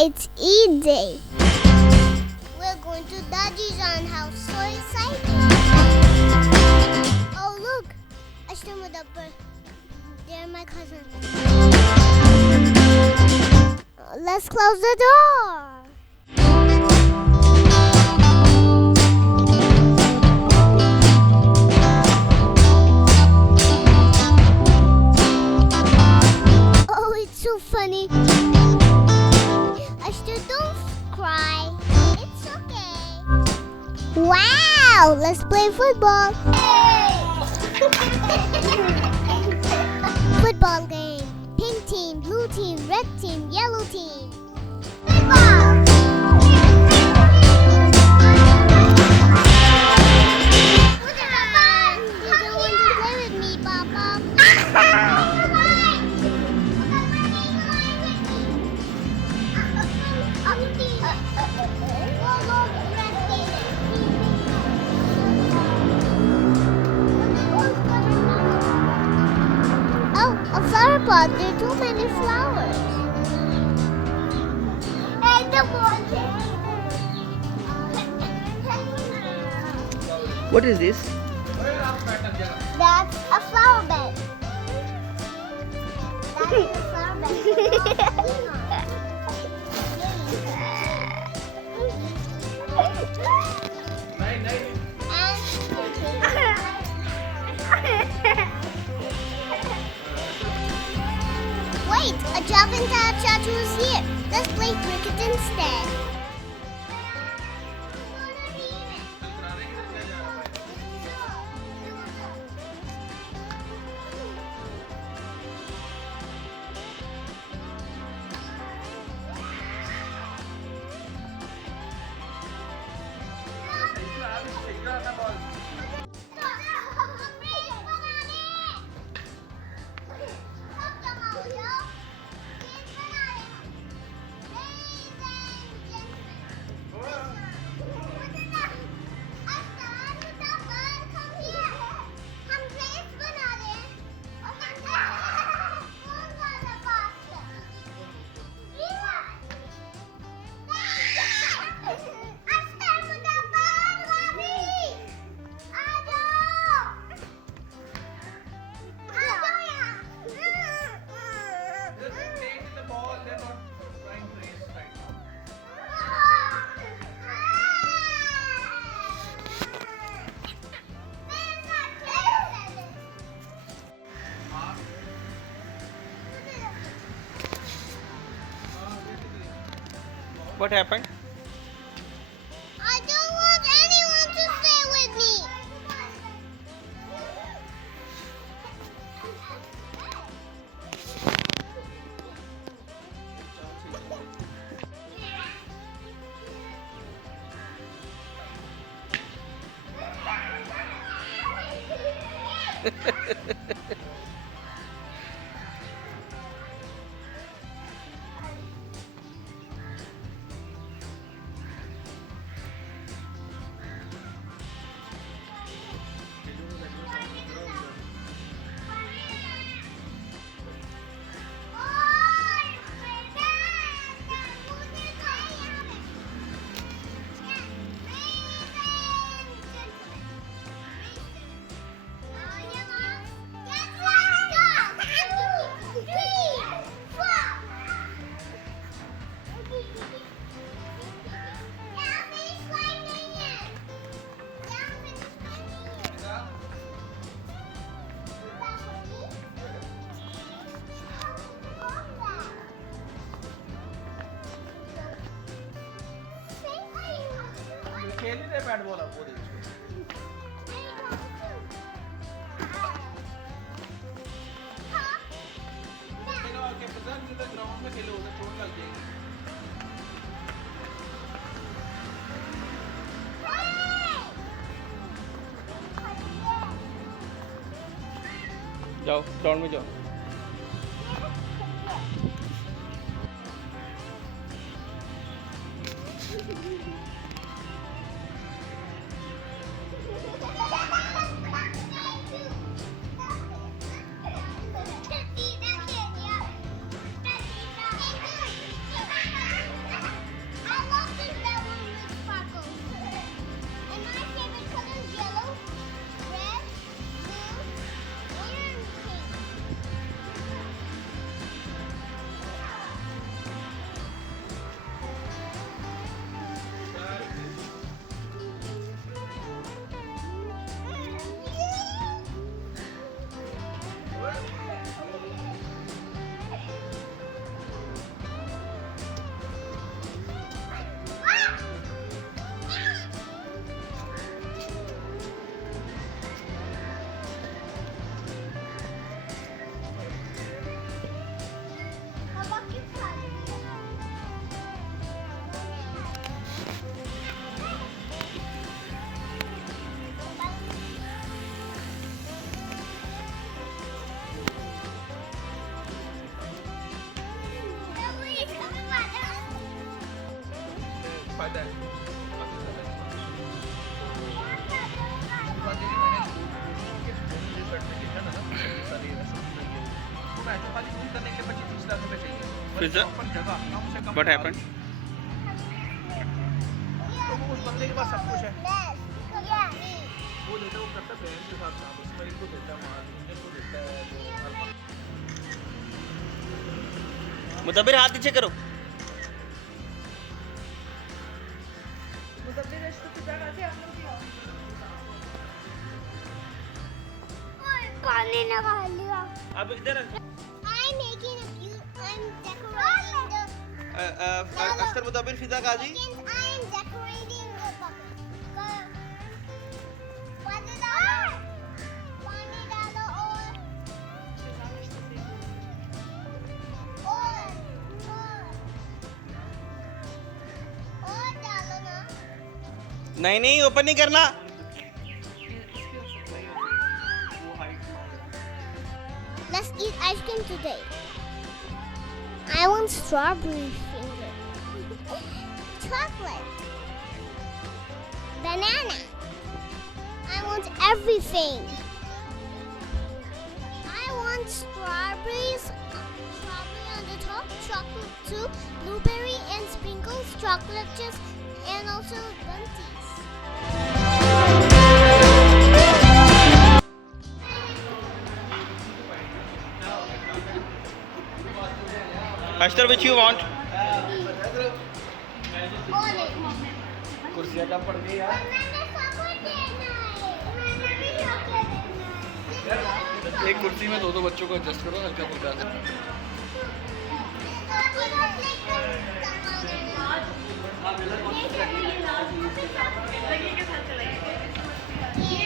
It's Eid Day. We're going to Daddy's aunt house. So excited. Oh, look. Ashtamudabbar. They're my cousins. Let's close the door. Oh, it's so funny. Ashta, don't cry. It's okay. Wow, let's play football. Football game. Pink team, blue team, red team, yellow team. Football. You don't want to play with me, Papa. Oh, a flower pot. There are too many flowers. And the What is this? That's a flower bed. That's a flower bed. Wait, a Javanta Chachu is here. Let's play cricket instead. What happened? I don't want anyone to stay with me. खेल नहीं रहे bat ball आपको ground में खेलो उधर चोट लग जाएगी जाओ ग्राउंड में जाओ फायदा है काफी ज्यादा Pizza? What happened? तो उस बंदे के पास सब कुछ है Yes. वो देता है वो करता है बहन के साथ काम उसमें इनको देता है माल इनको देता है वो हर बार मुदब्बिर हाथ नीचे करो। पानी लगा लिया। अब इधर I'm making a I'm decorating the Akhtar मुदब्बिर Fiza Qazi chickens. I'm decorating the bucket. पानी डालो और डालो ना। नहीं नहीं ओपन नहीं करना। Let's eat ice cream today. I want strawberry finger. Chocolate. Banana. I want everything. I want strawberries. Strawberry on the top, chocolate too, blueberry and sprinkles, chocolate chips, and also bunties. Akhtar which you want? कुर्सियाँ कम पड़ गई यार एक कुर्सी में दो बच्चों को एडजस्ट करो हल्का फुल्का ये